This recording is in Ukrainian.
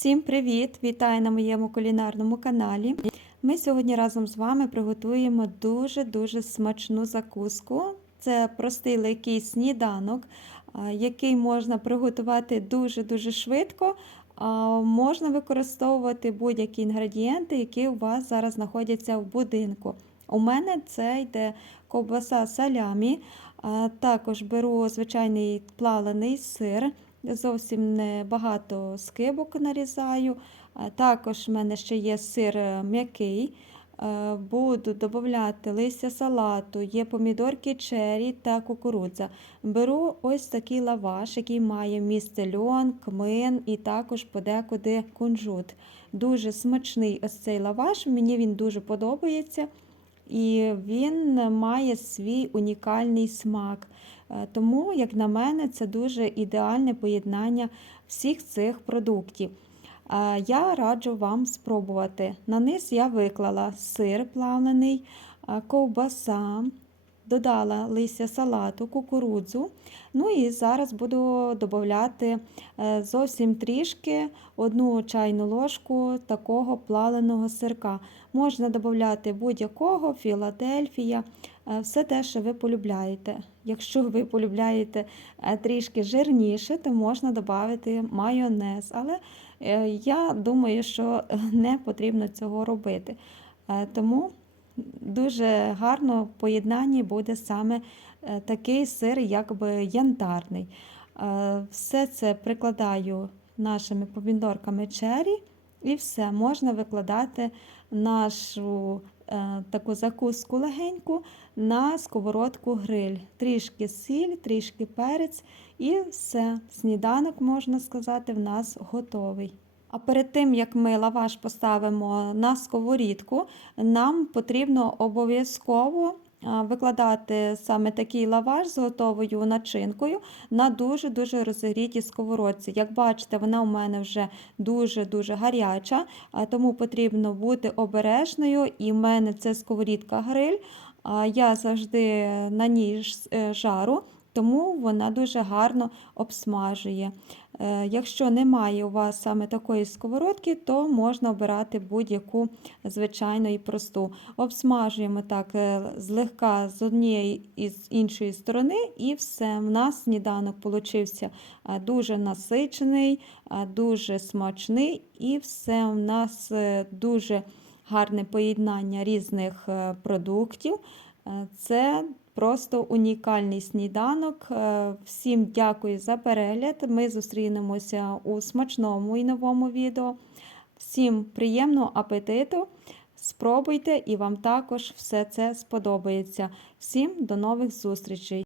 Всім привіт! Вітаю на моєму кулінарному каналі. Ми сьогодні разом з вами приготуємо дуже-дуже смачну закуску. Це простий легкий сніданок, який можна приготувати дуже-дуже швидко. Можна використовувати будь-які інгредієнти, які у вас зараз знаходяться в будинку. У мене це йде ковбаса салямі, також беру звичайний плавлений сир. Зовсім небагато скибок нарізаю. Також в мене ще є сир е, м'який. Е, Буду додати листя салату, є помідорки чері та кукурудза. Беру ось такий лаваш, який має місце льон, кмин і також подекуди кунжут. Дуже смачний ось цей лаваш, мені він дуже подобається. І він має свій унікальний смак. Е, Тому, як на мене, це дуже ідеальне поєднання всіх цих продуктів. Е, Я раджу вам спробувати. На низ я виклала сир плавлений, е, ковбаса, додала листя салату, кукурудзу. Ну і зараз буду додати е, зовсім трішки одну чайну ложку такого плавленого сирка. Можна додати будь-якого, Філадельфія, е, все те, що ви полюбляєте. Якщо ви полюбляєте е, трішки жирніше, то можна додати майонез. Але я думаю, що не потрібно цього робити. Тому дуже гарно в поєднанні буде саме е, такий сир, якби янтарний. Е, Все це прикладаю нашими помідорками чері, і все, можна викладати нашу е, таку закуску легеньку на сковородку гриль. Трішки сіль, трішки перець, і все. Сніданок, можна сказати, в нас готовий. А перед тим, як ми лаваш поставимо на сковорідку, нам потрібно обов'язково викладати саме такий лаваш з готовою начинкою на дуже-дуже розігрітій сковородці. Як бачите, вона у мене вже дуже-дуже гаряча, тому потрібно бути обережною. І в мене це сковорідка гриль. Я завжди на ній е, жару. Тому вона дуже гарно обсмажує. Е, Якщо немає у вас саме такої сковородки, то можна обирати будь-яку звичайну і просту. Обсмажуємо так е, злегка з однієї і з іншої сторони, і все. У нас сніданок получився е, дуже насичений, дуже смачний, і все у нас дуже гарне поєднання різних продуктів. Е, Це просто унікальний сніданок. Е, Всім дякую за перегляд. Ми зустрінемося у смачному і новому відео. Всім приємного апетиту! Спробуйте і вам також все це сподобається. Всім до нових зустрічей!